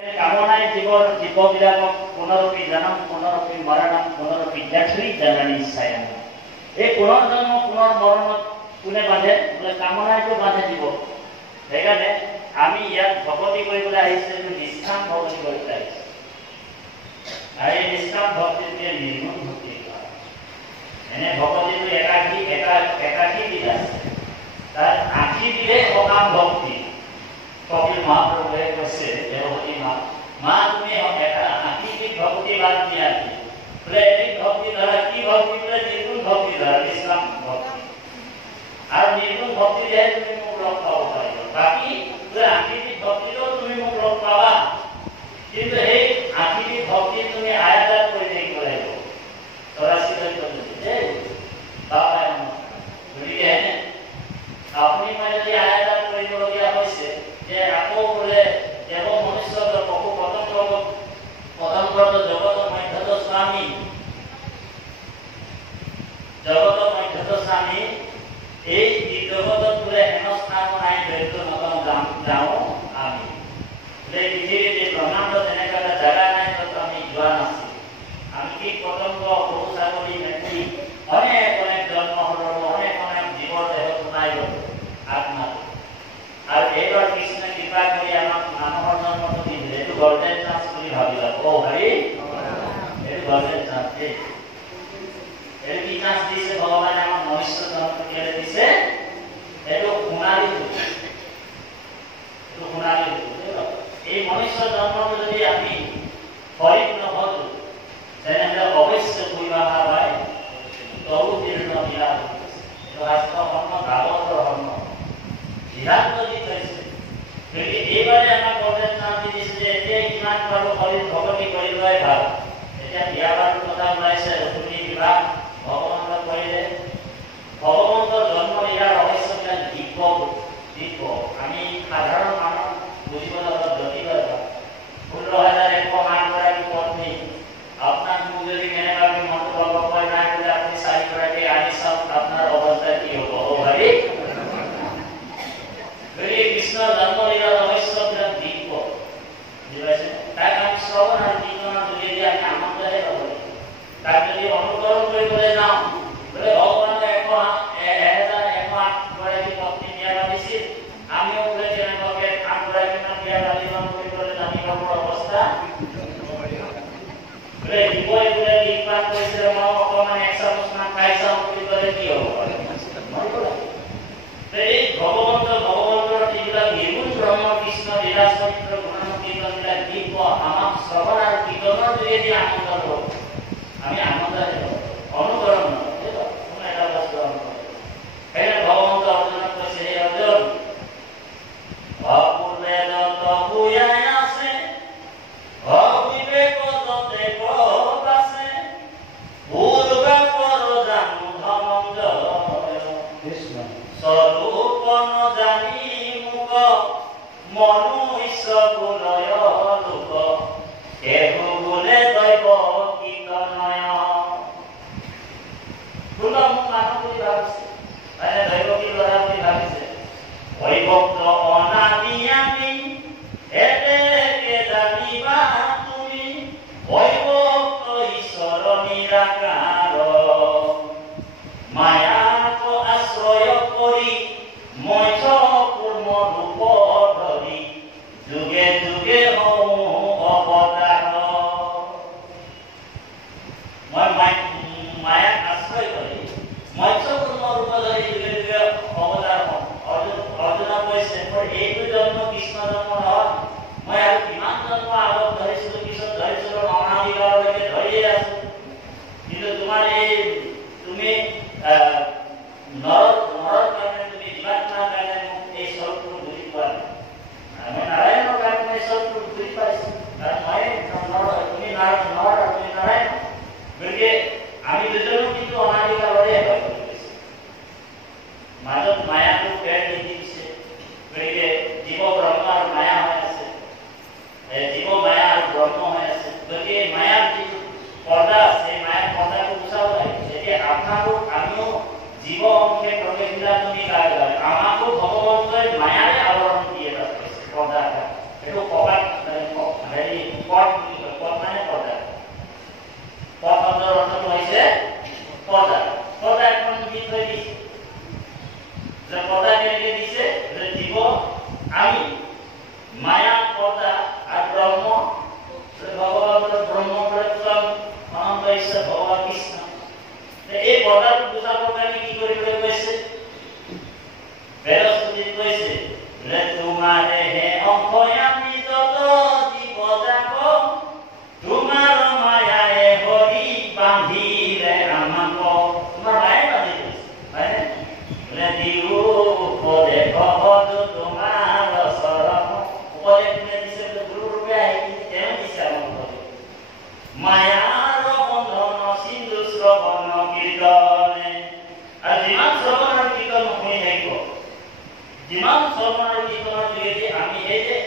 কামনাই জীৱৰ জীৱবিলাকক পুনৰপি জনম পুনৰপি মৰণম পুনৰপি জঠৰি জননী ছায়া। এই পুনৰ্জন্ম পুনৰ মৰণত কোনে বান্ধে? বোলে কামনাইটো বান্ধে জীৱ। সেইকাৰণে আমি ইয়াত ভকতি কৰিবলৈ আহিছে, নিষ্কাম ভকতি কৰিবলৈ আহিছে। আৰু এই নিষ্কাম ভক্তিটোৱে নিৰ্গুণ ভক্তি কৰা। এনে ভকতিটো একাকী বিধ আছে, তাত ৮ বিধে সকাম ভক্তি। কপিল মহাপ্ৰভুৱে কৈছে দেৱহতী মা তুমি ৮ বিধ ভক্তি বাদ দিয়া। বোলে এবিধ ভক্তি ধৰা, কি ভক্তি? বোলে নিৰ্গুণ ভক্তি ধৰা, নিষ্কাম ভক্তি। আৰু নিৰ্গুণ ভক্তিৰে তুমি মোক লগ পাব পাৰিবা। বাকী বোলে ৮ বিধ ভক্তিটো তুমি মোক লগ পাবা, কিন্তু সেই ৮ বিধ ভক্তি তুমি আয়ত্ত কৰি থাকিব লাগিব। ৮৪ গতিকে আপুনি মই যদি আয়ত্ত কৰিবলগীয়া হৈছে যে আকৌ বোলে দেৱ মনুষ্য পশু পতংগ জগত মধ্যত স্বামী এই জগতত বোলে হেনস্থান নাই দৈত্য নতন যাওঁ আমি। বোলে পৃথিৱীত এই ব্ৰহ্মাণ্ড তেনেকুৱা এটা জেগা নাই য'ত আমি যোৱা নাছিল। আমি কীট পতংগ গৰু ছাগলী মেকুৰী অনেক জন্ম হ'লো, অনেক জীৱৰ দেহত সোমাই গ'লো আত্মাটো। আৰু এইবাৰ কৃষ্ণই কৃপা কৰি আমাক মানুহৰ জন্মটো দিলে। এইটো গল্ডেন চান্স বুলি ভাবি লওক। হৰি এইটো গল্ডেন চান্স দেই। এইটো কি চান্স দিছে ভগৱানে আমাক? মনুষ্য জন্মটো কেলে দিছে? এইটো সোণালী যুগ। এই মনুষ্য জন্মটো যদি আমি হৰিক নহলো তেনেহ'লে অৱশ্য ভূমিবা হয় তৰু দীৰ্ঘ মিলা। এইটো শাস্ত্ৰ ধৰ্ম, ভাগৱতৰ ধৰ্ম বিধান দি থৈছে। গতিকে এইবাৰে আমাক গল্ডেন চান্স দিছে যে এতিয়া কিমান পাৰো হৰিৰ ভকতি কৰিবলৈ ভাল। এতিয়া বিয়া বাৰুৰ কথা ওলাইছে, তুমি বিবাহ ভগৱন্তৰ কৰিলে। ভগৱন্তৰ জন্ম ইয়াৰ ৰহস্যবিলাক দিব্য। আমি সাধাৰণ মানুহ বুজিবলৈ অলপ জটিল হয়। ১৬,১০৮ গৰাকী পত্নী আপোনাক মোক যদি কেনেবাকৈ মনটো লগ কয় নাই বোলে আপুনি ৪ গৰাকী আনি চাওক, আপোনাৰ অৱস্থা কি হ'ব? হৰি গতিকে কৃষ্ণৰ জন্ম ইয়াৰ ৰহস্যবিলাক দিব্য। বুজি পাইছে? তাক আমি শ্ৰৱণ আৰু কীৰ্তনৰ যোগেদি আমি আনন্দহে পাব লাগিব। তাক যদি অনুকৰণ কৰিবলৈ যাওঁ বোলে ভগৱানে ১,১০৮ গৰাকী পত্নী বিয়া পাতিছিল, আমিও বোলে তেনেকুৱাকে ৮ গৰাকীমান বিয়া পাতিব কৰিবলৈ জানিব মোৰ অৱস্থা। বোলে দিবই বোলে গীত পাঠ কৰিছে, মই অকণমান ১ চামুচমান খাই চাওঁ বুলি ক'লে কি হ'ব? এই ভগৱন্তৰ যিবিলাক নিৰ্গুণ ব্ৰহ্ম কৃষ্ণ লীলা চৰিত্ৰ গুণানুগ কীৰ্তনবিলাক দিব্য। আমাক শ্ৰৱণ আৰু কীৰ্তনৰ যোগেদি আনন্দ লওঁ। আমি আনন্দহে লওঁ, অনুকৰণ নলওঁ। কোনো এটা বস্তু অনুকৰণ। সেইকাৰণে ভগৱন্ত অৰ্জুনক কৈছে, হে অৰ্জুন, অপূৰ্বে যত শুয়াই আছে, অবিবেক যতে ক্ৰোধ আছে, পূৰ্বে পৰ জানো ধনঞ্জয়, স্বৰূপ নজানি মুখ মনুষ্য গুণয় লোক, কেহু বোলে দৈৱ কীৰ্তনয়। কোনোবা মোক মানুহ বুলি ভাবিছে, মানে দৈৱ কি ল'ৰা বুলি ভাবিছে। ভক্ত অনাদি আমি এতেকে জানিবা তুমি, ভক্ত ঈশ্বৰ নিৰাকাৰ, মায়াক আশ্ৰয় কৰি মধ্য পূৰ্ণ ৰূপ ধৰি, যুগে যুগে হওঁ অৱতাৰ। মই মায়াক আশ্ৰয় কৰি মধ্য পূৰ্ণ ৰূপ ধৰি যুগে যুগে অৱতাৰ হওঁ। অৰ্জুনক কৈছে, মোৰ এইটো জন্ম কৃষ্ণ জন্ম নহয়, মই আৰু কিমান জন্ম আগত ধৰিছিলো, পিছত ধৰিছিলো, অনাদিকাললৈকে ধৰিয়ে আছো। কিন্তু তোমাৰ এই তুমি নৰৰ কাৰণে, তুমি জীৱাত্মাৰ কাৰণে মোক এই স্বৰূপটো বুজি পোৱা নাই। মই নাৰায়ণৰ কাৰণে এই স্বৰূপটো বুজি পাইছো, কাৰণ মই তুমি নাৰায়ণ। গতিকে আমি দুজনো কিন্তু অনাদিকালৰে হয় বুলি কৈছে। মাজত মায়াটো পেট নিদি দিছে। গতিকে জীৱ ব্ৰহ্ম আৰু মায়া হৈ আছে, জীৱ মায়া আৰু ব্ৰহ্ম হৈ আছে। গতিকে মায়াৰ যিটো পৰ্দা আছে, মায়াৰ পৰ্দাটো গুচাব লাগে। এতিয়া আমিও জীৱ অংশে প্ৰৱেশিলাজনী গাই গায়, আমাকো ভগৱন্তই মায়াৰে আৱৰণ দি এটা কৈছে পৰ্দা এটা। এইটো কবাত পদ বুলি কয়। পদ মানে পৰ্দা। পদ শব্দৰ অৰ্থটো হৈছে পৰ্দা। পৰ্দা এখন দি থৈ দিছে। যে পৰ্দা কেনেকৈ দিছে? যে জীৱ আমি মায়া পৰ্দা আৰু ব্ৰহ্ম ভগৱানৰ ব্ৰহ্মপুত্ৰম অনন্ত ঈশ্বৰ ভগৱান কৃষ্ণ। এই পৰ্দাটো বুজাবৰ কাৰণে কি কৰিবলৈ কৈছে? বেদস্তুতিত কৈছে যে তোমাৰে হে অভয়ামি যত জীৱ যাক তোমাৰ মায়ায়ে হৰি বান্ধিলে আমাক। তোমাৰ মায়ে বান্ধি থৈছে, হয়নে? বোলে দিও উপদেশ সহজ তোমাৰ চৰণ। উপদেশ কোনে দিছে? গুৰু ৰূপে আহি তেওঁ দিছে আমাক। মায়াৰ বন্ধন সিন্ধু শ্ৰৱণ কীৰ্তনে। আৰু যিমান শ্ৰৱণ আৰু কীৰ্তন শুনি থাকিব, যিমান শ্ৰৱণ আৰু কীৰ্তনৰ যোগেদি আমি এই যে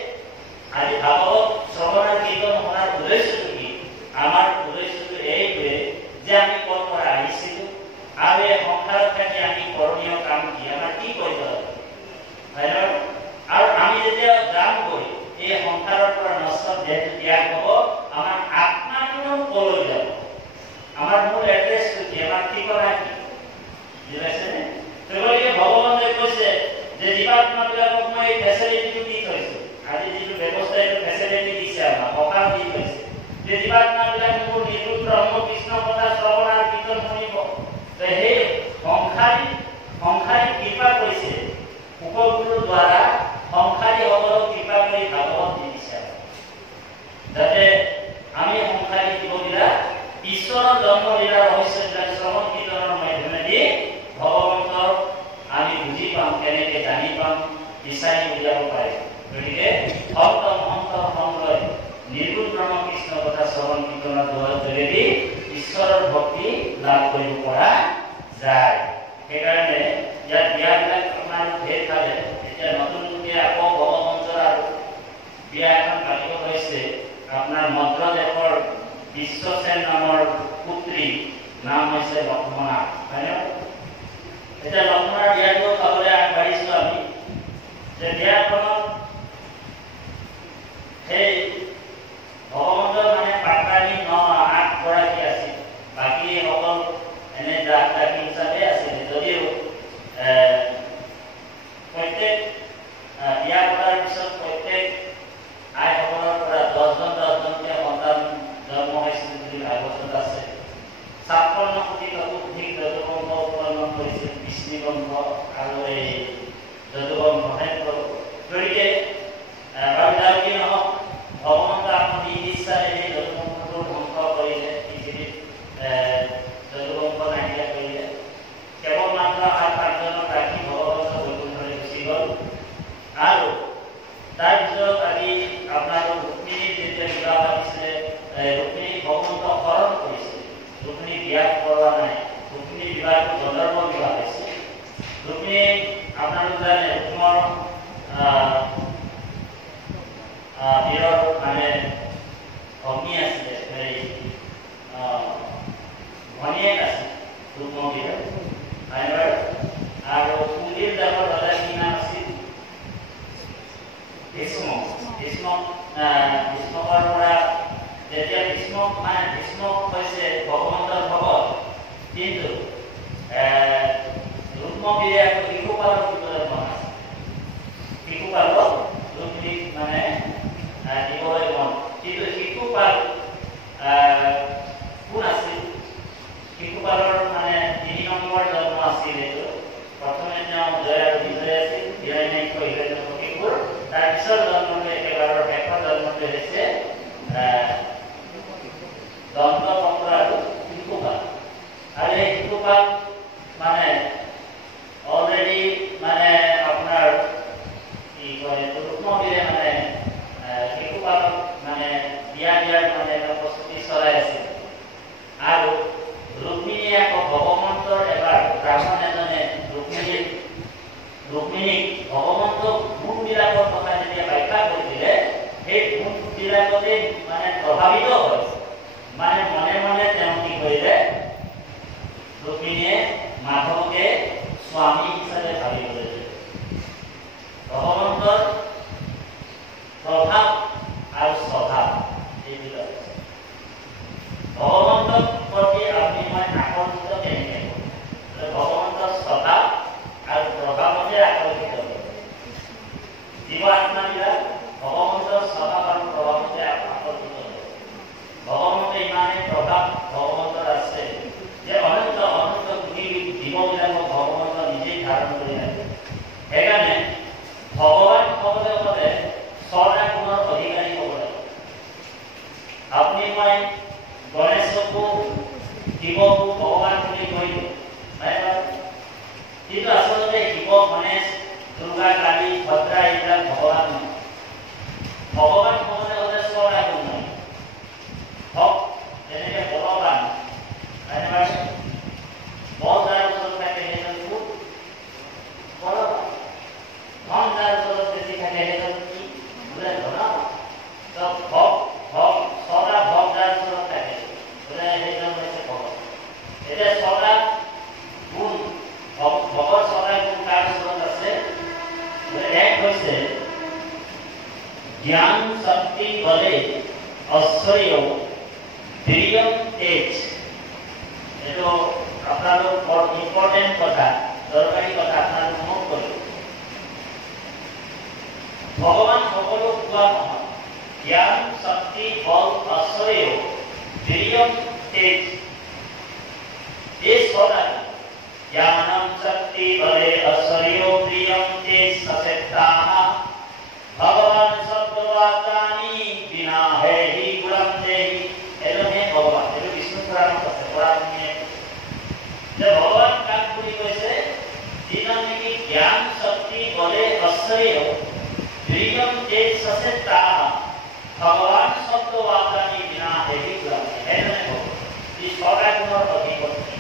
আজি ভাগৱত শ্ৰৱণ আৰু কীৰ্তন শুনাৰ উদ্দেশ্যটো কি? আমাৰ উদ্দেশ্যটো এইটোৱে যে আমি ক'ৰ পৰা আহিছিলোঁ আৰু এই সংসাৰত থাকি আমি কৰণীয় কাম কি, আমাৰ কি কৰিব লাগে, হয় নহয়? আৰু আমি যেতিয়া যামগৈ এই সংসাৰৰ পৰা নষ্ট দেহটো ত্যাগ হ'ব, আমাৰ আত্মাটো কলৈ যাব? আমাৰ মূল এড্ৰেছটো কি? আমাৰ ঠিকনা কি? বুজি পাইছেনে? গতিকে ভগৱানে কৈছে যে জীৱাত্মাবিলাকক মই এই ফেচিলিটিটো দি থৈছোঁ। আজি যিটো ব্যৱস্থা এইটো ফেচিলিটি দিছে, আমাক সকাহ দি থৈছে যে জীৱাত্মাবিলাক মোৰ নিৰ্গুণ ব্ৰহ্ম কৃষ্ণ কথা শ্ৰৱণ আৰু কীৰ্তন শুনিব। সেই সংসাৰী কৃপা কৰিছে, উপগুৰুৰ দ্বাৰা সংসাৰীসকলক কৃপা কৰি ভাগৱত দি দিছে, যাতে আমি সংসাৰী জীৱবিলাক ঈশ্বৰৰ জন্মলীলা ৰহস্যবিলাক শ্ৰৱণ কীৰ্তনৰ মাধ্যমেদি ভগৱন্তৰ আমি বুজি পাম, কেনেকৈ জানি পাম, বিচাৰি উলিয়াব পাৰিম। গতিকে ভক্ত মহন্তৰ সংগই নিৰ্গুণ ব্ৰহ্ম কৃষ্ণ কথা শ্ৰৱণ কীৰ্তনৰ যোগেদি ঈশ্বৰৰ ভক্তি লাভ কৰিব পৰা যায়। সেইকাৰণে ইয়াত বিয়াবিলাক আপোনাৰ ঢেৰ খালে। এতিয়া নতুনকৈ আকৌ ভগৱন্তৰ আৰু বিয়া এখন পাতিব হৈছে। আপোনাৰ মদ্ৰদেশৰ বিশ্বসেন নামৰ পুত্ৰী নাম হৈছে লক্ষ্মণা, হয় নে? এতিয়া লক্ষ্মণাৰ বিয়াটো খাবলৈ আগবাঢ়িছোঁ আমি। যে বিয়াখনত সেই ভগৱন্তৰ মানে পাত্ৰাণী 8 গৰাকী আছিল, বাকী অকল এনে ডাকি হিচাপে আছিল। যদিও প্ৰত্যেক বিয়া পতাৰ পিছত প্ৰত্যেক আইসকলৰ পৰা 10জনকৈ সন্তান জন্ম হৈছিল বুলি ভাগৱতত আছে। 56 কোটিতকৈ যদুবংশ উৎপন্ন কৰিছিল, বিষ্ণুবংশ আৰু এই যদুবংশহে। গতিকে বাৰু কি নহওক, ভগৱন্ত আপুনি ইচ্ছাৰে এই যদুবংশটো ধ্বংস কৰিলে, পৃথিৱীত যদুবংশ নাইকিয়া কৰিলে। কেৱল মাত্ৰ 5জনক ৰাখি ভগৱন্ত বৈকুণ্ঠলৈ গুচি গ'ল। আৰু তাৰপিছত আজি আপোনালোক ৰুক্মিণীৰ যেতিয়া বিবাহ পাতিছিলে, ৰুক্মিণী ভগৱন্ত হৰণ কৰিছিল। ৰুক্মিণী বিয়া কৰোৱা নাই, ৰুক্মিণী বিবাহটো গন্ধৰ্ব বিবাহ হৈছিল। ৰুক্মিণী আপোনালোক জানে ৰুক্মৰ বীৰৰ মানে ভগ্নী আছিলে, ভনীয়েক আছিল ৰুক্মবীৰৰ। আৰু কুন্দিৰ দেশৰ ৰজা কি নাম আছিল? ভীষ্মক। ভীষ্মকৰ পৰা যেতিয়া ভীষ্মক হৈছে ভগৱন্তৰ ভগত, কিন্তু ৰুক্মবীৰে আকৌ শিশুপালক দিবলৈ মন আছে। শিশুপালক ৰুক্মিণীক মানে দিবলৈ মন, কিন্তু শিশুপাল কোন আছিল? শিশুপালৰ মানে 3 নম্বৰ জন্ম আছিল। এইটো প্ৰথমে তেওঁ জয় আৰু বিজয় আছিল, হিৰণ্যাক্ষ হিৰণ্যকশিপুৰ। তাৰপিছত জন্মটো একেবাৰৰ শেষৰ জন্মটো হৈছে দন্তপত্ৰ আৰু শিশুপাল। আৰু এই শিশুপাল মানে অলৰেডি মানে আপোনাৰ কি কয়, ৰুক্মবীৰে মানে শিশুপালক মানে বিয়া দিয়াৰ মানে এটা প্ৰস্তুতি চলাই আছিল। আৰু ৰুক্মিণীয়ে আকৌ ভগৱন্তৰ এবাৰ ব্ৰাহ্মণ এজনে ৰুক্মিণীক ভগৱন্তৰ গুণবিলাকৰ কথা যেতিয়া ব্যাখ্যা কৰিছিলে, সেই গুণবিলাকতে মানে প্ৰভাৱিত হয়। মানে মনে মনে তেওঁ কি কৰিলে, ৰুক্মিণীয়ে মাধৱকে স্বামী হিচাপে ভাবিবলৈ দিলে। ভগৱন্তৰ প্ৰভাৱ আৰু স্বভাৱ এই মই গণেশকো শিৱকো ভগৱান বুলি কৈলো কিন্তু আচলতে শিৱ গণেশ দুৰ্গা কালী ভদ্ৰা এইবিলাক ভগৱান নহয় ভগৱান হ'বলৈ হ'লে চৰাই গুণ হওক যেনেকে বলৱান বল যাৰ ওচৰত থাকে সেইজন খুব বলৱান ধন যাৰ ওচৰত বেছি থাকে সেইজন কি বোলে ধনৱান চব ভক ভক ছটা ভক যাৰ ওচৰত থাকে বোলে সেইজন হৈছে ভগৱান এতিয়া ছটা গুণ ভগৰ ছটা গুণ কাৰ ওচৰত আছে এক হৈছে জ্ঞান শক্তি বলে ঐশ্বৰ্য প্ৰিয়ম তেজ এটো আপোনালোক বৰ ইম্পৰ্টেন্ট কথা দৰকাৰী কথা আপোনালোক মনত কৰিব ভগৱান সকলো কোৱা নহয় জ্ঞান শক্তি বল ঐশ্বৰ্য প্ৰিয়ম তেজ এই ছটা জ্ঞানম শক্তি বলে ঐশ্বৰ্য প্ৰিয়ম তেজ সচেতাঃ भगवान शब्दवादानी बिना है ही गुणम देहि एलो ने भगवान एलो विष्णु पुराण আছে পুরাণ নিয়ে যে ভগবান কাক বলি কইছে যিজন নেকি জ্ঞান শক্তি বলে ঐশ্বর্য প্রিয়ম তেজ সচেতাঃ ভগবান শব্দवादानी बिना है ही गुणम एलो ने এই ছটা গুণৰ অধিপতি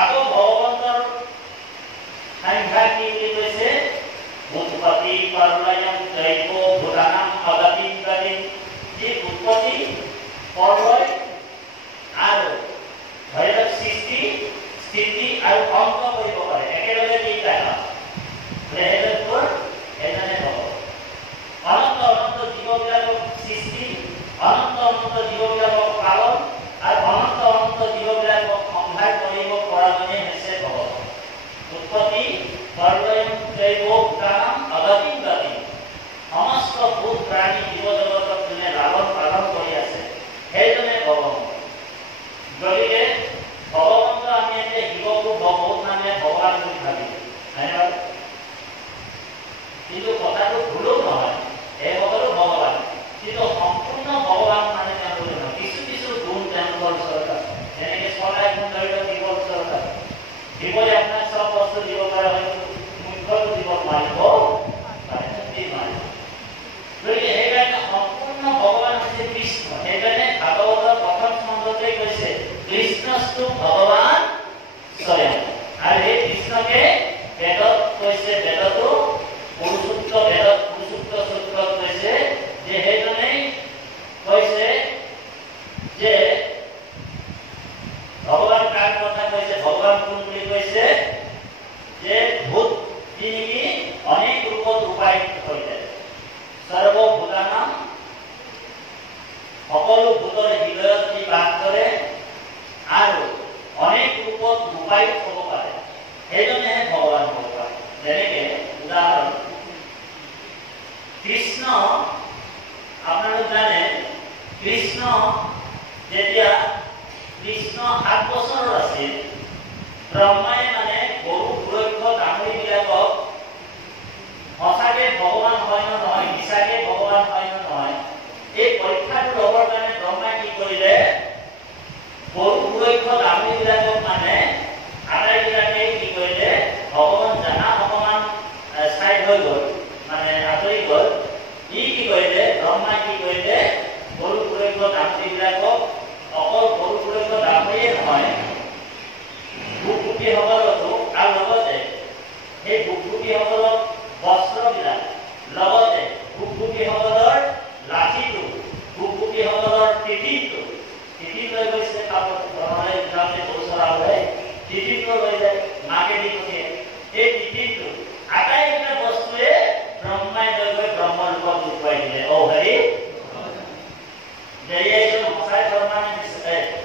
আকৌ ভগৱন্তৰ সংখ্যা কি বুলি কৈছে उत्पत्ति परलयम दैव भूतानाम अगतिम गतिम जे उत्पत्ति परलय আৰু ভৈৰৱ সৃষ্টি স্থিতি আৰু অন্ত কৰিব পাৰে একেলগে তিনিটা লেহেলপুৰ এজনে হ'ব অনন্ত অনন্ত জীৱবিলাকক সৃষ্টি অনন্ত অনন্ত জীৱবিলাকক পালন আৰু অনন্ত অনন্ত জীৱবিলাকক সংহাৰ কৰিব পৰাজনে হৈছে ভগৱান उत्पत्ति परलयम दैव भूतानाम अगतिम गतिम সমস্ত ভূত প্ৰাণী জীৱ জগতক যোনে লালন পালন কৰি আছে সেইজনে ভগৱান গতিকে ভগৱন্ত আমি এতিয়া শিৱকো বহুত নামে ভগৱান বুলি ভাবিলো হয়নে কিন্তু কথাটো ভুলো নহয় এই সকলো ভগৱান কিন্তু সম্পূৰ্ণ ভগৱান মানে তেওঁলোকে নহয় কিছু কিছু গুণ তেওঁলোকৰ ওচৰত আছে যেনেকে ছটা গুণ ধৰি লওক শিৱৰ ওচৰত আছে শিৱই আপোনাক চব বস্তু দিব পাৰে হয়তো মুখ্যটো দিব পাৰিব গতিকে সেইকাৰণে সম্পূৰ্ণ ভগৱান হৈছে কৃষ্ণ সেইকাৰণে ভাগৱতৰ প্ৰথম স্কন্ধতে কৈছে কৃষ্ণস্তু ভগৱান স্বয়ং আৰু এই কৃষ্ণকে বেদত কৈছে বেদতো পুৰুষোক্ত বেদত পুৰুষোক্ত সূত্ৰত কৈছে যে সেইজনেই কৈছে যে ভগৱান কাৰ কথা কৈছে ভগৱান কোন বুলি কৈছে যে ভূত যিনি অনেক ৰূপত ৰূপায়িত হৈ যায় সৰ্বভূতানাম সকলো ভূতৰ হৃদয়ত যি বাস কৰে আৰু অনেক ৰূপত ৰূপায়িত হ'ব পাৰে সেইজনেহে ভগৱান হ'ব পাৰে যেনেকে উদাহৰণ কৃষ্ণ আপোনালোক জানে কৃষ্ণ যেতিয়া কৃষ্ণ 7 বছৰৰ আছিল ব্ৰহ্মাই মানে গৰু সুৰক্ষ দামৰীবিলাকক সঁচাকে ভগৱান হয় নে নহয় মিছাকে ভগৱান হয় নে নহয় এই পৰীক্ষাটো ল'বৰ কাৰণে ব্ৰহ্মাই কি কৰিলে গৰু সুৰক্ষ দামৰীবিলাকক মানে আটাইবিলাকে কি কৰিলে ভগৱান জানা অকমান চাইড হৈ গ'ল মানে আঁতৰি গ'ল ই কি কৰিলে ব্ৰহ্মাই কি কৰিলে গৰু সুৰক্ষ দামৰীবিলাকক অকল গৰু সুৰক্ষ দামৰীয়ে নহয় ভূপতিসকলকো আৰু লগতে সেই ভূপতিসকলক বস্ত্ৰবিলাক লগতে ভূপতিসকলৰ লাঠিটো ভূপতিসকলৰ তিথিটো লৈ গৈছে কাপড়ে যাওঁতে বছৰা হয় তিথিটো লৈ যায় মাকে দি পঠিয়াই এই তিথিটো আটাইকেইটা বস্তুৱে ব্ৰহ্মাই লৈ গৈ ব্ৰহ্মৰূপত লুকুৱাই দিলে অ হৰি সঁচাই ব্ৰহ্মানে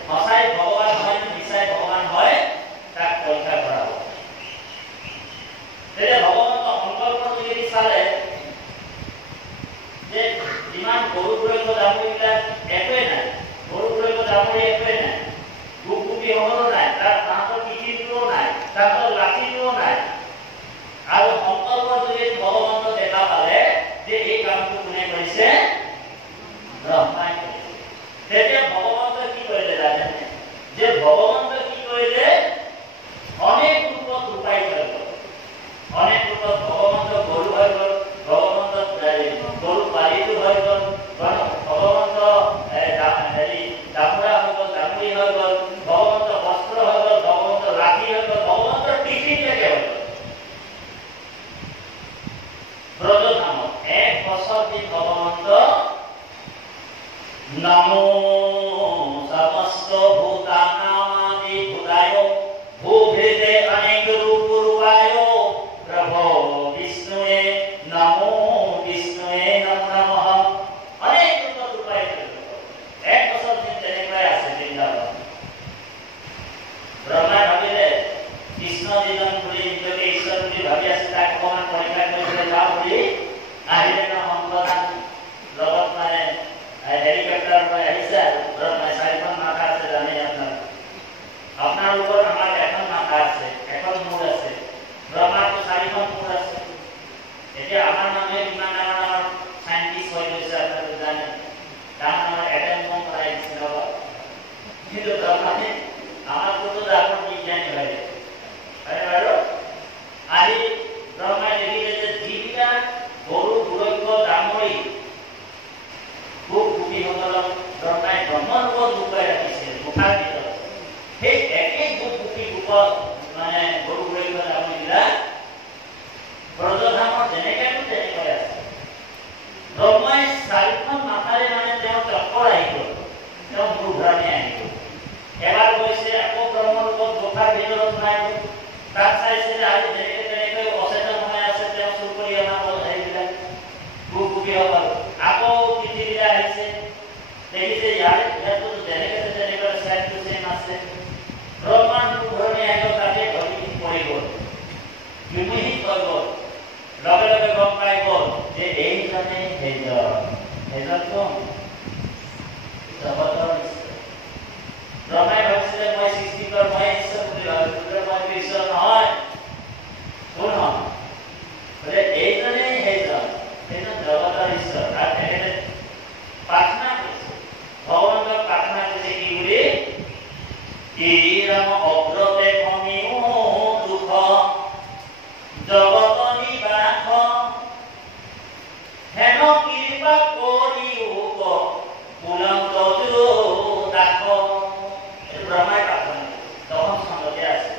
সঁচাই ভগৱান হয় নে মিছাই ভগৱান হয় তাক পৰীক্ষা কৰা হ'ব তেতিয়া ভগৱন্তৰ সংকল্পৰ যোগেদি চালে যে যিমান গৰু সুৰক্ষ দামৰীবিলাক একোৱে নাই গৰু সুৰক্ষ দামৰী একোৱে নাই ভূপতিসকলো নাই তাহাঁতৰ তিথিটোও নাই তাহাঁতৰ লাঠিটোও নাই আৰু সংকল্পৰ যোগেদি ভগৱন্ত দেখা পালে যে এই কামটো কোনে কৰিছে ব্ৰহ্মাই কৰিছে नमो समस्त भूतानामादि भूताय भूभृते अनेक रूप रूपाय प्रभो विष्णुवे नमो विष्णुवे नमः अनेक रूपाय एक बছর দিন তেনেকৈ আছে বৃন্দাবন ব্রহ্মা ভাবিলে কৃষ্ণ যিজন বুলি নিজকে ঈশ্বৰ বুলি ভাবি আছে তাক অকমান পৰীক্ষা কৰিবলৈ যাওঁ বুলি আহিলে ন সংগদান লগত মানে হেলিকপ্টাৰ পৰা আহিছে ব্ৰহ্মা চাৰিখন মাথা আছে জানে আপোনাৰ ওপৰত আমাৰ এখন মাথা আছে এখন মূৰ আছে ব্ৰহ্মাটো চাৰিখন মূৰ আছে এতিয়া আমাৰ মানুহে কিমান ডাঙৰ সাইন্টিষ্ট হৈ গৈছে আপোনালোকে জানে ডাঙৰ এটম বম বনাই দিছে লগত কিন্তু ব্ৰহ্মাই আমাৰ কোনো ডাঙৰ বিজ্ঞানী হয় আৰু আহি ব্ৰহ্মাই দেখিলে যে যিবিলাক গৰু গুৰক্ষ ডাঙৰি খুব গোপীসকলক ব্ৰহ্মাই ব্ৰহ্মৰূপত লুকাই ৰাখিছে মুখাৰ ভিতৰত সেই একেই গোপী ৰূপত মানে গৰু গুৰক্ষ ডাঙৰিবিলাক ব্ৰজধামৰ যেনেকৈ তেনেকৈ আছে ব্ৰহ্মাই চাৰিখন মাথাৰে মানে তেওঁ চক্কৰ আহি গ'ল তেওঁ মূৰ ঘূৰাই আহি গ'ল এবাৰ গৈছে আকৌ ব্ৰহ্মৰূপত মুখাৰ ভিতৰত সোমাই গ'ল তাক চাইছে যে আজি যেনেকৈ অচেতন হৈ আছে তেওঁ চুৰ কৰি অনা হেৰিবিলাক গোপীসকল আকৌ পৃথিৱীলৈ আহিছে দেখিছে ইয়াতো যেনেকৈ চাইটো চেম আছে ব্ৰহ্মাৰ মূৰ ঘূৰাই আহি তাতে ধৰি পৰি গ'ল বিমোহিত হৈ গ'ল লগে লগে গম পাই গ'ল যে এইজনে সেইজন কোন জগতৰ ব্ৰহ্মাই ভাবিছিলে মই সৃষ্টিকৰ মই ঈশ্বৰ বুলি ভাবিছিলোঁ মই ঈশ্বৰ নহয় কোন হয় বোলে এইজনে সেইজন জগতৰ ঈশ্বৰ আৰু তেখেতে প্ৰাৰ্থনা কৰিছে ভগৱানক প্ৰাৰ্থনা কৰিছে কি বুলি ৰাম অগ্ৰতে কমিও দুখ জগত নিবাস হেন কৃপা কৰিও পুলন্ত দাস ব্ৰহ্মাই প্ৰাৰ্থনা দশম স্কন্ধতে আছে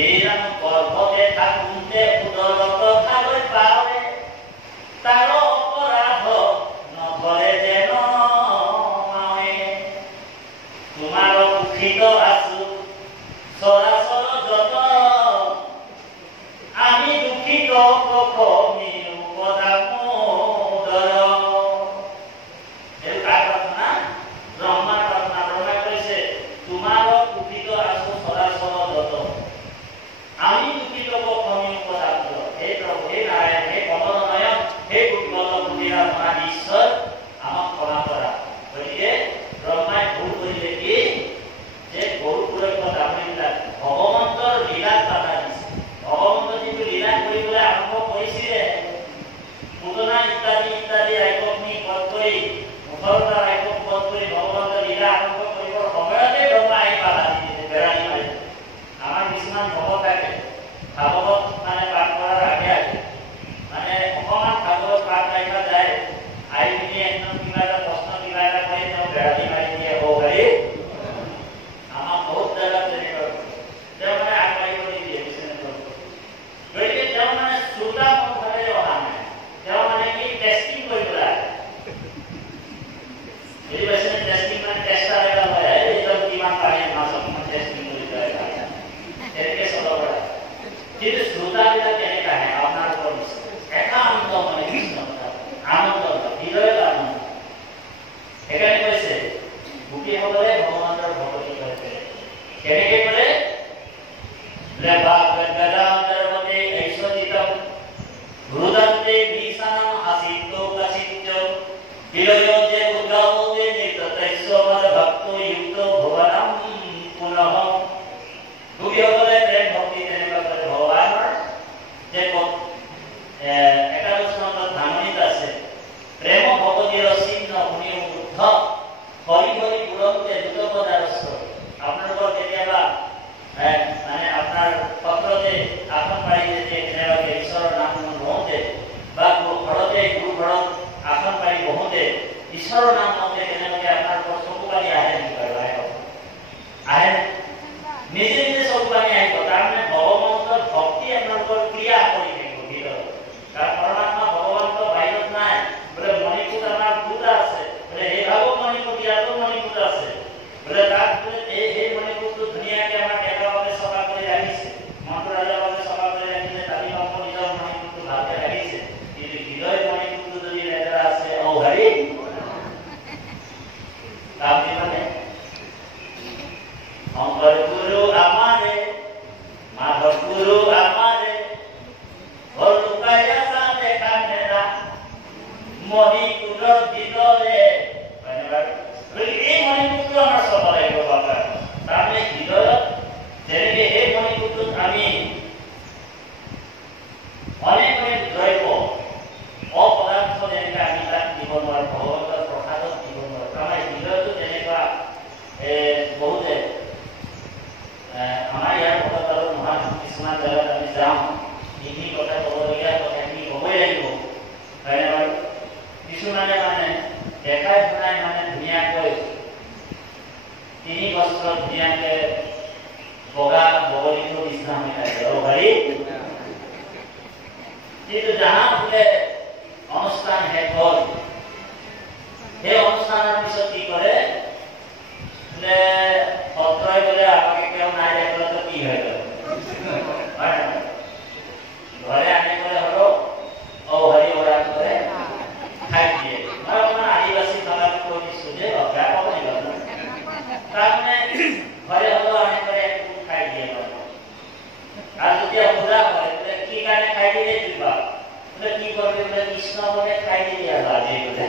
এইৰাম গৰ্ভতে থাকোঁতে উদৰত ভাগৈ পাৱে তাৰ অপৰাধ নধৰে যেন মাৱে তোমাৰ সুখিত আছো চৰাচৰ যত আমি দুখিত প্ৰথমি উপদামোদৰ এই প্ৰাৰ্থনা ব্ৰহ্মাৰ প্ৰাৰ্থনা ব্ৰহ্মাই কৈছে তোমাৰ সুখিত আছো চৰাচৰ যত আমি দুখিত প্ৰথমি উপদামোদৰ হে প্ৰভু হে নাৰায়ণ হে কমলনয়ন হে গুৰুবল মুনিৰা মহান ঈশ্বৰ আমাক ক্ষমা কৰা গতিকে ব্ৰহ্মাই ভুল কৰিলে কি যে গৰু গুৰক্ষ ডাঙৰিবিলাক ভগৱন্তৰ লীলাত বাধা দিছে ভগৱন্ত যিটো লীলা কৰিবলৈ আৰম্ভ কৰিছিলে পুতনা ইত্যাদি ইত্যাদি ৰাক্ষসনি বধ কৰি মুখৰতা ৰাক্ষস বধ কৰি ভগৱন্তৰ লীলা আৰম্ভ কৰিবৰ সময়তে ব্ৰহ্মা আহি বাধা দি দিছে বেৰালি মাৰি আমাৰ কিছুমান ভকত থাকে ভাগৱত মানে পাঠ কৰাৰ আগে আগে মানে অকণমান ভাগৱত পাঠ ৰাখা যায় আহি পিনি একদম কিবা এটা প্ৰশ্ন কিবা এটা কৰি তেওঁ বেৰালি মাৰি দিয়ে গাড়ী আমাৰ বহুত জেগাত তেনেকৈ তেওঁ মানে আগবাঢ়িব নিদিয়ে গতিকে তেওঁ মানে শ্ৰোতা মনোভাৱেৰে অহা নাই তেওঁ মানে কি টেষ্টিং কৰিবলৈ আহে বুজি পাইছেনে টেষ্টিং মানে টেষ্টাৰ এটা লৈ আহে এইজন কিমান পাৰে মাছক টেষ্টিং কৰি লৈ আহে তেনেকৈ চলাব লাগে কিন্তু শ্ৰোতাবিলাক কেনেকৈ আহে আপোনাৰ ওপৰত একান্ত মানে কৃষ্ণ আনন্দ হৃদয়ত আনন্দ সেইকাৰণে কৈছে গোপীসকলে ভগৱানৰ ভকতি কৰে কেনেকৈ কৰে ৰুদন্তে বিছানম হাসিতো কাচিত্য বিলয়তে উদ্গামতে নিত্যতৈস্বমদ ভক্ত যুক্ত ভুবনম পুনঃ গোপীসকলে প্ৰেম ভক্তি তেনেকুৱা কৰে ভগৱানৰ যে একাদশ নম্বৰত ধাননিত আছে প্ৰেম ভগতিৰ চিহ্ন শুনি উদ্ধ হৰি হৰি পুৰন্তে দুতপদাৰস্থ আপোনালোকৰ কেতিয়াবা মানে আপোনাৰ পত্ৰতে আসন পাৰি যেতিয়া কেনেবাকৈ ঈশ্বৰৰ নাম লওঁতে বা ঘৰতে গুৰু ঘৰত আসন পাৰি বহোঁতে ঈশ্বৰৰ নাম লওঁতে কেনেবাকৈ আপোনাৰ চকু পানী আহে নেকি বাৰু আহে নিজে নিজে চকু পানী আহিব তাৰমানে ভগৱন্তৰ ভক্তি আপোনালোকৰ ক্ৰিয়া কৰি থাকিব ভিতৰত কাৰণ পৰমাত্মা ভগৱন্ত বাহিৰত নাই বোলে মণিপুৰ আমাৰ দুটা আছে বোলে সেই বোলে তাত এই মণিপুৰটো ধুনীয়াকে আমাৰ ডেকা বাবে চফা কৰি ৰাখিছে, মন্ত্ৰালয়ৰ বাবে চফা কৰি ৰাখিছে, তালি বাপ নিজৰ মণিপুৰটো ভালকে ৰাখিছে, কিন্তু হৃদয় মণিপুৰটো যদি লেতেৰা আছে ঔ হৰি কাম দিবনে? শংকৰ গুৰু আমাৰে, মাধৱ গুৰু আমাৰে, হলুকাই আছা দেখা নেৰা মণিপুৰৰ ভিতৰে। এই মণিপুৰটো আমাৰ চাব লাগিব বাবা। তাৰমানে হৃদয়ত যেনেকে এই মণিপুৰটোত আমি অনেক অনেক দ্ৰব্য অপদাৰ্থ যেনেকে আমি তাক দিব নোৱাৰো, ভগৱন্তৰ প্ৰসাদত দিব নোৱাৰো। আমাৰ হৃদয়টো তেনেকুৱা বহুতে আমাৰ ইয়াৰ কথা আৰু নহয়, কিছুমান জেগাত আমি যাওঁ, এইখিনি কথা ক'বলগীয়া কথাখিনি ক'বই লাগিব, হয়নে বাৰু? কিছুমানে মানে দেখাই শুনাই মানে ধুনীয়াকৈ 3 বছৰ ধুনীয়াকে বগা বগলীটো নিচিনা হৈ থাকে ভাই, কিন্তু যাহা বোলে অনুষ্ঠান শেষ হ'ল, সেই অনুষ্ঠানৰ পিছত কি কৰে বোলে সত্ৰই বোলে আমাকে কেউ নাই দেখলে তো কি হৈ গ'ল, ঘৰে আনি করে হলো ও হরি ওরা করে খাই দিয়ে। মই অকমান আদিবাসী ভাষাত কৈ দিছো যে বেয়া পাব লাগিব, তাৰমানে ঘৰে হলো আনি কৰে একটু খাই দিয়ে। আৰ যেতিয়া বুঢ়া হয় বোলে কি কাৰণে খাই দিয়ে দিবা, বোলে কি করবে বোলে কৃষ্ণ বলে খাই দিয়ে আজি বোলে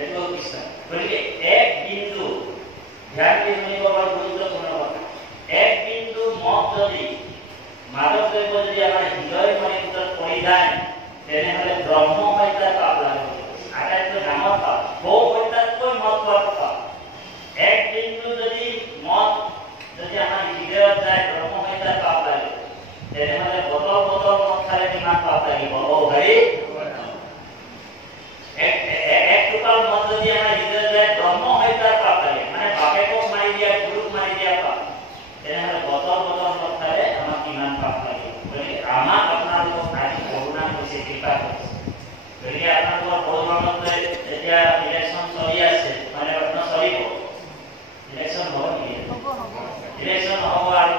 এইটো কৃষ্ণ। গতিকে এক বিন্দু ধ্যান দি শুনিব বৰ গুৰুত্বপূৰ্ণ কথা। এক বিন্দু মদ যদি মাদক দ্ৰব্য যদি আমাৰ হৃদয় মণিপুৰত পৰি যায়, তেনেহ'লে ব্ৰহ্ম হত্যাৰ পাপ লাগিব। আটাইতকৈ ডাঙৰ পাপ গৌ হত্যাতকৈ মদ খোৱাৰ পাপ। এক বিন্দু যদি মদ যদি আমাৰ হৃদয়ত যায়, ব্ৰহ্ম হত্যাৰ পাপ লাগিব। তেনেহ'লে বটল বটল মদ খালে কিমান পাপ লাগিব ঔ হৰি। এক টোপাল মদ যদি আমাৰ হৃদয়ত যায়, ব্ৰহ্ম হত্যাৰ পাপ লাগে, মানে বাপেকক মাৰি দিয়া, গুৰুক মাৰি দিয়া পাপ। তেনেহ'লে বটল বটল মদ খালে আমাৰ কিমান পাপ লাগিব। গতিকে আমাক আপোনালোকক আজি কৰোণা হৈছে, কৃপা কৰিছে। গতিকে আপোনালোকৰ বড়োধৰ্মতে এতিয়া ইলেকশ্যন চলি আছে, মানে আপোনাৰ চলিব ইলেকশ্যন হ'ব নেকি? ইলেকশ্যন হ'ব। আৰু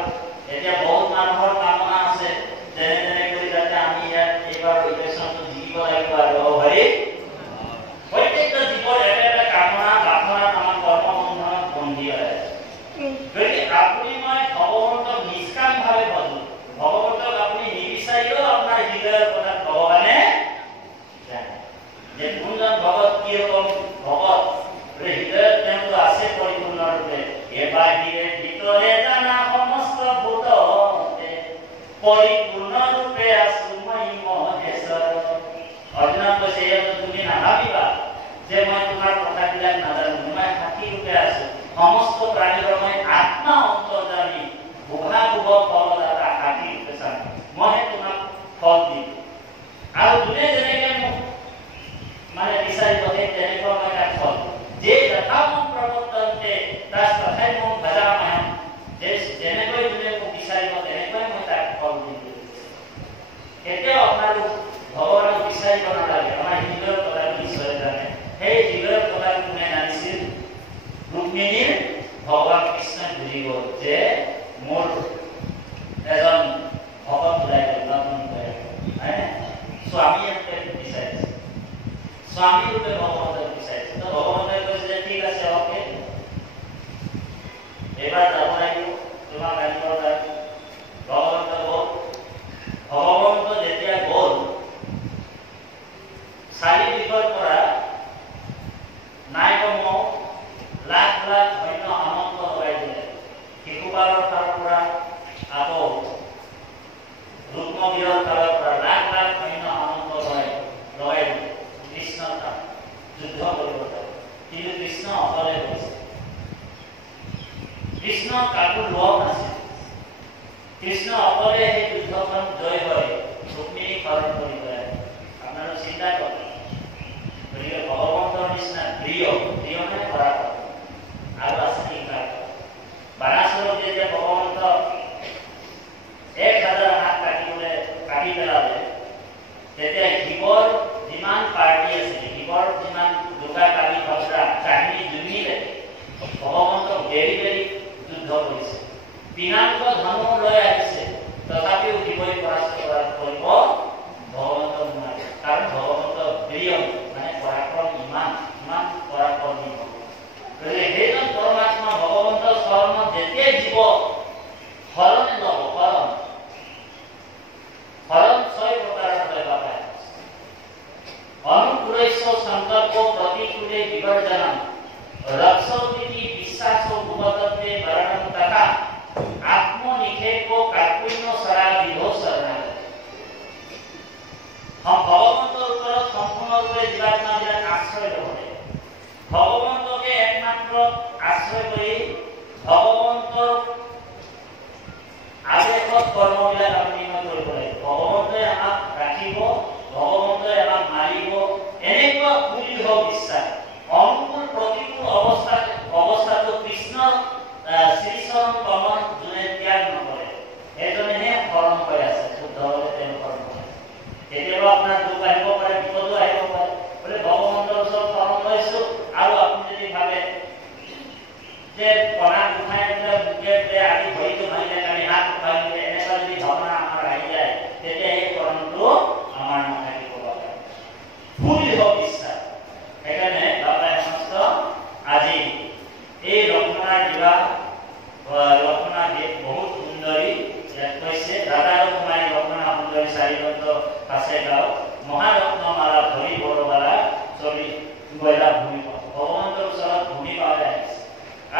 এতিয়া বহুত মানুহৰ কামনা আছে যেনে তেনে কৰি যাতে আমি ইয়াত এইবাৰ ইলেকশ্যনটো জিকিব লাগিব। আৰু হৰি প্ৰত্যেকটা জীৱৰ এটা এটা কামনা প্ৰাৰ্থনাত আমাৰ কৰ্মবন্ধনত বন্দী হৈ আছে। গতিকে আপুনি মই ভগৱন্তক নিষ্কামভাৱে ভজো, ভগৱন্তক আপুনি নিবিচাৰিলেও আপোনাৰ হৃদয়ৰ কথা ভগৱানে জানে যে কোনজন ভগত কি ৰকম ভগত, হৃদয়ত তেওঁটো আছে পৰিপূৰ্ণৰূপে। বাহিৰে ভিতৰে জানা সমস্ত ভূত পৰিপূৰ্ণৰূপে আছো মই মহেশ্বৰ। অৰ্জুনক কৈছে তুমি নাভাবিবা যে মই তোমাৰ কথাবিলাক নাজানো, মই সাক্ষী ৰূপে আছো। সমস্ত প্ৰাণীৰ মই আত্মা অন্তৰ্যামী, বুঢ়া বুঢ় ফলদাতা সাক্ষী ৰূপে জানো, মইহে তোমাক ফল দিম। আৰু যোনে যেনেকে মোক মানে বিচাৰিব সেই তেনেকুৱা মই তাক ফল যে যথা মোক প্ৰৱৰ্তন্তে তাৰ তথাই মোক ভজামহম, যেনেকৈ যোনে মোক বিচাৰিব তেনেকৈ মই তাক ফল দিম। কেতিয়াও আপোনালোক ভগৱানক বিচাৰিব নালাগে। আমাৰ হৃদয়ৰ কথা ঈশ্বৰে জানে। সেই হৃদয়ৰ কথা কোনে জানিছিল? ৰুক্মিণীৰ ভগৱান কৃষ্ণই বুজি গ'ল যে মোৰ এজন ভকত ওলাই গ'ল, নতুনকৈ স্বামীয়ে বিচাৰিছে, স্বামী ৰূপে ভগৱন্তক বিচাৰিছে। তো ভগৱন্তই কৈছে যে ঠিক আছে, অ'কে এইবাৰ যাব লাগিব, তোমাক আনিব লাগিব। ভগৱন্ত গ'ল। ভগৱন্ত যেতিয়া গ'ল, চাৰিদিশৰ পৰা নাই কমেও লাখ লাখ সৈন্য সামন্ত লগাই দিলে। শিশুপালৰ ফালৰ পৰা আকৌ ৰুক্মবীৰৰ ফালৰ পৰা লাখ লাখ সৈন্য সামন্ত লগাই দিলে কৃষ্ণৰ তাত যুদ্ধ কৰিব। কিন্তু কৃষ্ণ অকলে গৈছে। কৃষ্ণ কাকো লগ নাছিল। কৃষ্ণ অকলে সেই যুদ্ধখন জয় হৈ ৰুক্মিণীক হৰণ কৰি গ'লে। আপোনালোক চিন্তা কৰক। গতিকে ভগৱন্তৰ নিচিনা প্ৰিয় মানে ধৰা আৰু আছে নেকি? বাৰাসুৰক যেতিয়া ভগৱন্ত 1000 হাত কাটি পেলালে, তেতিয়া শিৱৰ যিমান পাৰ্টি আছিল, শিৱৰ যিমান দুৰ্গা কালী ভদ্ৰা কাহিনী জুমিলে ভগৱন্তক এৰি এৰি যুদ্ধ কৰিছে, পিনাক ধনু লৈ আহিছে, তথাপিও দিবই পৰাস্ত কৰিব ভগৱন্ত নোৱাৰে। কাৰণ ভগৱন্ত প্ৰিয়, মানে পৰাক্ৰম ইমান ইমান পৰাক্ৰমী ভগৱান। গতিকে সেইজন পৰমাত্মা ভগৱন্ত চৰণত যেতিয়াই জীৱ শৰণে ল'ব, শৰণ 6 প্ৰকাৰৰ হয় বাবা। অনুকূলস্য সংকল্প প্ৰতিকূলে বিবৰ্জনম ৰক্ষৌতিকি বিশ্বাস ভূপতত্বে বৰণম তথা আত্মনিক্ষেপ কাকুণ্য সৰা বিধো শৰণাগত। ভগৱন্তৰ ওপৰত সম্পূৰ্ণৰূপে জীৱাত্মাবিলাক আশ্ৰয় ল'ব লাগে। ভগৱন্তকে একমাত্ৰ আশ্ৰয় কৰি ভগৱন্তৰ আদেশত কৰ্মবিলাক আমি কৰিব লাগিব। ভগৱন্তই আমাক ৰাখিব, ভগৱন্তই আমাক মাৰিব, এনেকুৱা দৃঢ় বিশ্বাস। অনুকূল প্ৰতিকূল অৱস্থাটো কৃষ্ণৰ শ্ৰীচৰণ কমল যোনে ত্যাগ নকৰে, এজনেহে শৰণ হৈ আছে, শুদ্ধভাৱে তেওঁ শৰণ হৈ আছে। কেতিয়াবা আপোনাৰ দুখ আহিব পাৰে, বিপদো আহিব পাৰে, বোলে ভগৱন্তৰ ওচৰত শৰণ লৈছো, আৰু আপুনি যদি ভাবে যে কণা উঠাই পেলাই বুকে আজি ভৰিটো ভাঙিলে, আমি হাত ভাঙিলে, এনেকুৱা যদি ভাৱনা আমাৰ আহি যায়, তেতিয়া এই শৰণটো আমাৰ নাথাকিব পাৰে। ভুল বিশ্বাস। সেইকাৰণে বাবাই সমস্ত আজি এই লক্ষ্মণাৰ বিবাহ, লক্ষ্মণা গীত বহুত সুন্দৰী কৈছে। দাদা আৰু কুমাৰী লক্ষ্মণা সুন্দৰী 4 গ্ৰন্থ আছে গাঁও মহাৰত্নমালা ধৰি বৰবালা চলি গলা ভূমিপা। ভগৱন্তৰ ওচৰত ভূমিপা আহিছে,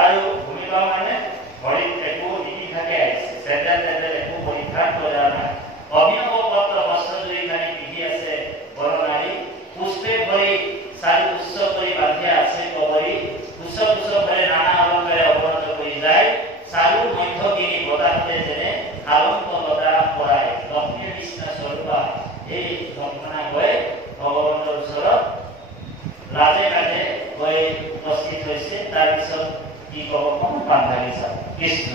আৰু ভূমিপা মানে ভৰিত একো নীতি থাকে আহিছে, চেণ্ডেল টেণ্ডেল একো পৰিধান কৰা নাই। অভিনৱ পত্ৰ বস্ত্ৰজুৰি কানি পিন্ধি আছে বৰনাৰী, পুষ্পে ভৰি চাৰি উচ্চ কৰি বান্ধিয়া আছে কবৰী, উচ্চ ভৰে নানা অলংকাৰে অৱনত কৰি যায়, চাৰু মধ্যগিৰি বতাহতে যেনে আলংক লতা পৰাই লক্ষ্মীৰ নিচিনা স্বৰূপা। এই লক্ষ্মণা গৈ ভগৱন্তৰ ওচৰত লাজে কাজে গৈ উপস্থিত হৈছে। তাৰপিছত কি ক'ব কম বান্ধাগী চাওক কৃষ্ণ।